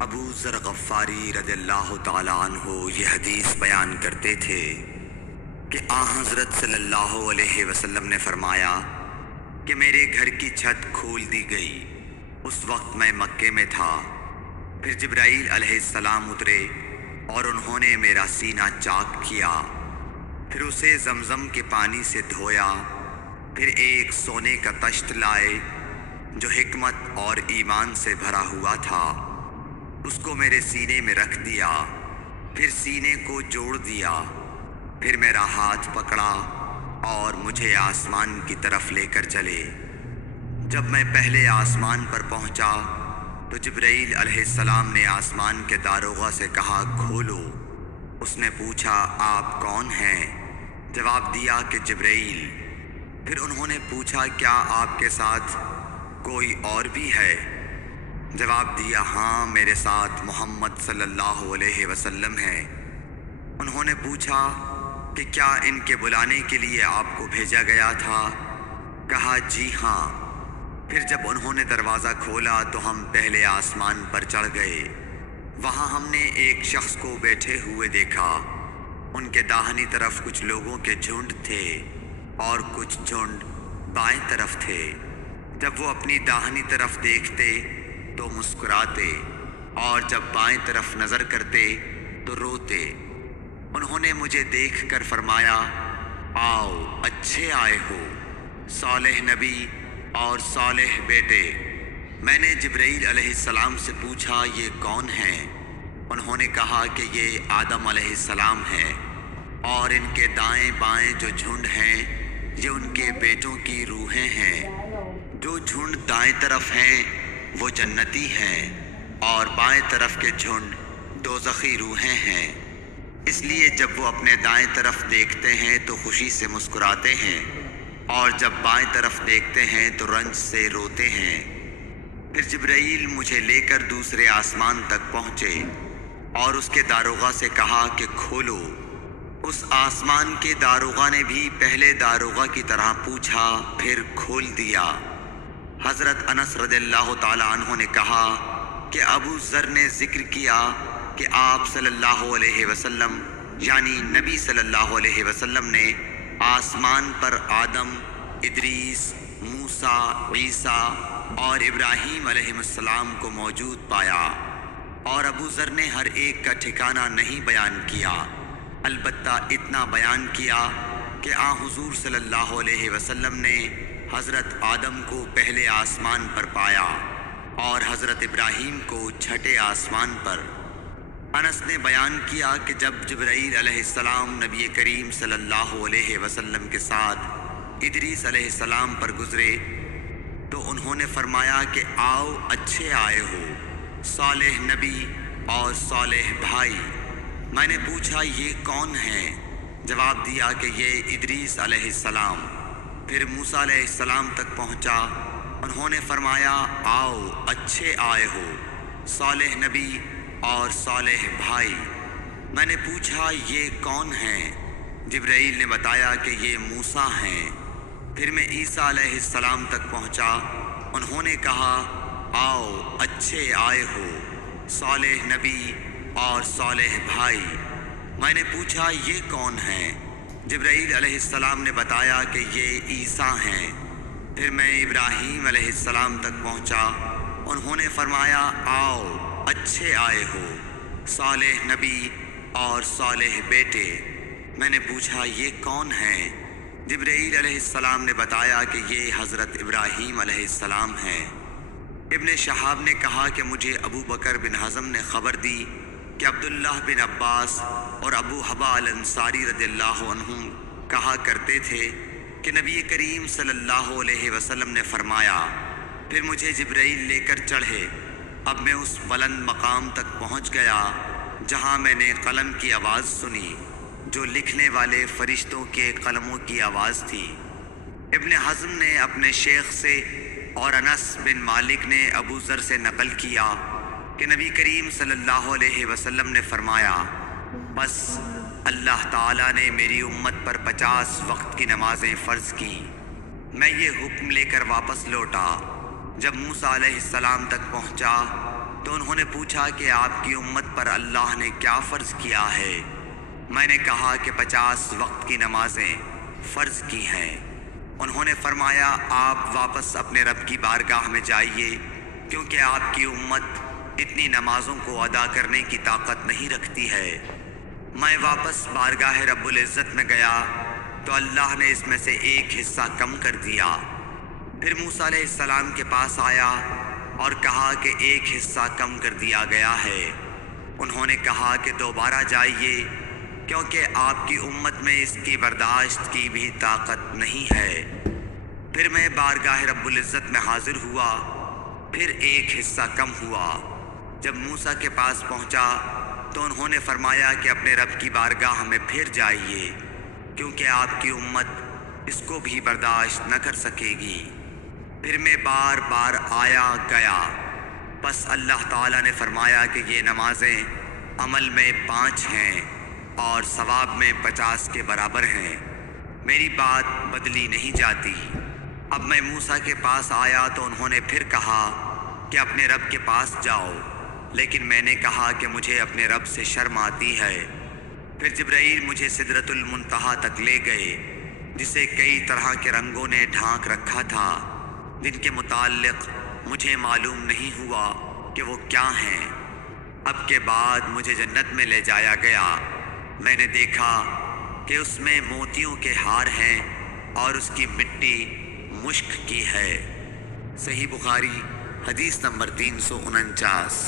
ابو ذر غفاری رضی اللہ تعالیٰ عنہ یہ حدیث بیان کرتے تھے کہ حضرت صلی اللہ علیہ وسلم نے فرمایا کہ میرے گھر کی چھت کھول دی گئی۔ اس وقت میں مکے میں تھا۔ پھر جبرائیل علیہ السلام اترے اور انہوں نے میرا سینہ چاک کیا، پھر اسے زمزم کے پانی سے دھویا، پھر ایک سونے کا تشت لائے جو حکمت اور ایمان سے بھرا ہوا تھا، اس کو میرے سینے میں رکھ دیا، پھر سینے کو جوڑ دیا، پھر میرا ہاتھ پکڑا اور مجھے آسمان کی طرف لے کر چلے۔ جب میں پہلے آسمان پر پہنچا تو جبرائیل علیہ السلام نے آسمان کے داروغہ سے کہا کھولو۔ اس نے پوچھا آپ کون ہیں؟ جواب دیا کہ جبرائیل۔ پھر انہوں نے پوچھا کیا آپ کے ساتھ کوئی اور بھی ہے؟ جواب دیا ہاں، میرے ساتھ محمد صلی اللہ علیہ وسلم ہے۔ انہوں نے پوچھا کہ کیا ان کے بلانے کے لیے آپ کو بھیجا گیا تھا؟ کہا جی ہاں۔ پھر جب انہوں نے دروازہ کھولا تو ہم پہلے آسمان پر چڑھ گئے۔ وہاں ہم نے ایک شخص کو بیٹھے ہوئے دیکھا۔ ان کے داہنی طرف کچھ لوگوں کے جھنڈ تھے اور کچھ جھنڈ بائیں طرف تھے۔ جب وہ اپنی داہنی طرف دیکھتے تو مسکراتے اور جب بائیں طرف نظر کرتے تو روتے۔ انہوں نے مجھے دیکھ کر فرمایا آؤ اچھے آئے ہو، صالح نبی اور صالح بیٹے۔ میں نے جبرائیل علیہ السلام سے پوچھا یہ کون ہیں؟ انہوں نے کہا کہ یہ آدم علیہ السلام ہیں، اور ان کے دائیں بائیں جو جھنڈ ہیں یہ ان کے بیٹوں کی روحیں ہیں۔ جو جھنڈ دائیں طرف ہیں وہ جنتی ہیں اور بائیں طرف کے جھنڈ دوزخی روحیں ہیں۔ اس لیے جب وہ اپنے دائیں طرف دیکھتے ہیں تو خوشی سے مسکراتے ہیں، اور جب بائیں طرف دیکھتے ہیں تو رنج سے روتے ہیں۔ پھر جبرائیل مجھے لے کر دوسرے آسمان تک پہنچے اور اس کے داروغہ سے کہا کہ کھولو۔ اس آسمان کے داروغہ نے بھی پہلے داروغہ کی طرح پوچھا، پھر کھول دیا۔ حضرت انس رضی اللہ تعالی عنہ نے کہا کہ ابو ذر نے ذکر کیا کہ آپ صلی اللہ علیہ وسلم یعنی نبی صلی اللہ علیہ وسلم نے آسمان پر آدم، ادریس، موسیٰ، عیسیٰ اور ابراہیم علیہ السلام کو موجود پایا، اور ابو ذر نے ہر ایک کا ٹھکانہ نہیں بیان کیا، البتہ اتنا بیان کیا کہ حضور صلی اللہ علیہ وسلم نے حضرت آدم کو پہلے آسمان پر پایا اور حضرت ابراہیم کو چھٹے آسمان پر۔ انس نے بیان کیا کہ جب جبرائیل علیہ السلام نبی کریم صلی اللہ علیہ وسلم کے ساتھ ادریس علیہ السلام پر گزرے تو انہوں نے فرمایا کہ آؤ اچھے آئے ہو، صالح نبی اور صالح بھائی۔ میں نے پوچھا یہ کون ہیں؟ جواب دیا کہ یہ ادریس علیہ السلام۔ پھر موسیٰ علیہ السلام تک پہنچا۔ انہوں نے فرمایا آؤ اچھے آئے ہو، صالح نبی اور صالح بھائی۔ میں نے پوچھا یہ کون ہیں؟ جبرائیل نے بتایا کہ یہ موسیٰ ہیں۔ پھر میں عیسیٰ علیہ السلام تک پہنچا۔ انہوں نے کہا آؤ اچھے آئے ہو، صالح نبی اور صالح بھائی۔ میں نے پوچھا یہ کون ہیں؟ جبرائیل علیہ السلام نے بتایا کہ یہ عیسیٰ ہیں۔ پھر میں ابراہیم علیہ السلام تک پہنچا۔ انہوں نے فرمایا آؤ اچھے آئے ہو، صالح نبی اور صالح بیٹے۔ میں نے پوچھا یہ کون ہیں؟ جبرائیل علیہ السلام نے بتایا کہ یہ حضرت ابراہیم علیہ السلام ہیں۔ ابن شہاب نے کہا کہ مجھے ابو بکر بن حزم نے خبر دی کہ عبداللہ بن عباس اور ابو حبا الانصاری رضی اللہ عنہم کہا کرتے تھے کہ نبی کریم صلی اللہ علیہ وسلم نے فرمایا، پھر مجھے جبرائیل لے کر چڑھے۔ اب میں اس بلند مقام تک پہنچ گیا جہاں میں نے قلم کی آواز سنی جو لکھنے والے فرشتوں کے قلموں کی آواز تھی۔ ابن حزم نے اپنے شیخ سے اور انس بن مالک نے ابو ذر سے نقل کیا کہ نبی کریم صلی اللہ علیہ وسلم نے فرمایا بس اللہ تعالیٰ نے میری امت پر 50 وقت کی نمازیں فرض کی۔ میں یہ حکم لے کر واپس لوٹا۔ جب موسیٰ علیہ السلام تک پہنچا تو انہوں نے پوچھا کہ آپ کی امت پر اللہ نے کیا فرض کیا ہے؟ میں نے کہا کہ 50 وقت کی نمازیں فرض کی ہیں۔ انہوں نے فرمایا آپ واپس اپنے رب کی بارگاہ میں جائیے، کیونکہ آپ کی امت اتنی نمازوں کو ادا کرنے کی طاقت نہیں رکھتی ہے۔ میں واپس بارگاہ رب العزت میں گیا تو اللہ نے اس میں سے ایک حصہ کم کر دیا۔ پھر موسیٰ علیہ السلام کے پاس آیا اور کہا کہ ایک حصہ کم کر دیا گیا ہے۔ انہوں نے کہا کہ دوبارہ جائیے، کیونکہ آپ کی امت میں اس کی برداشت کی بھی طاقت نہیں ہے۔ پھر میں بارگاہ رب العزت میں حاضر ہوا، پھر ایک حصہ کم ہوا۔ جب موسیٰ کے پاس پہنچا تو انہوں نے فرمایا کہ اپنے رب کی بارگاہ میں پھر جائیے، کیونکہ آپ کی امت اس کو بھی برداشت نہ کر سکے گی۔ پھر میں بار بار آیا گیا، بس اللہ تعالیٰ نے فرمایا کہ یہ نمازیں عمل میں 5 ہیں اور ثواب میں 50 کے برابر ہیں، میری بات بدلی نہیں جاتی۔ اب میں موسیٰ کے پاس آیا تو انہوں نے پھر کہا کہ اپنے رب کے پاس جاؤ، لیکن میں نے کہا کہ مجھے اپنے رب سے شرم آتی ہے۔ پھر جبرائیل مجھے سدرۃ المنتہا تک لے گئے، جسے کئی طرح کے رنگوں نے ڈھانک رکھا تھا، جن کے متعلق مجھے معلوم نہیں ہوا کہ وہ کیا ہیں۔ اب کے بعد مجھے جنت میں لے جایا گیا۔ میں نے دیکھا کہ اس میں موتیوں کے ہار ہیں اور اس کی مٹی مشک کی ہے۔ صحیح بخاری حدیث نمبر 349۔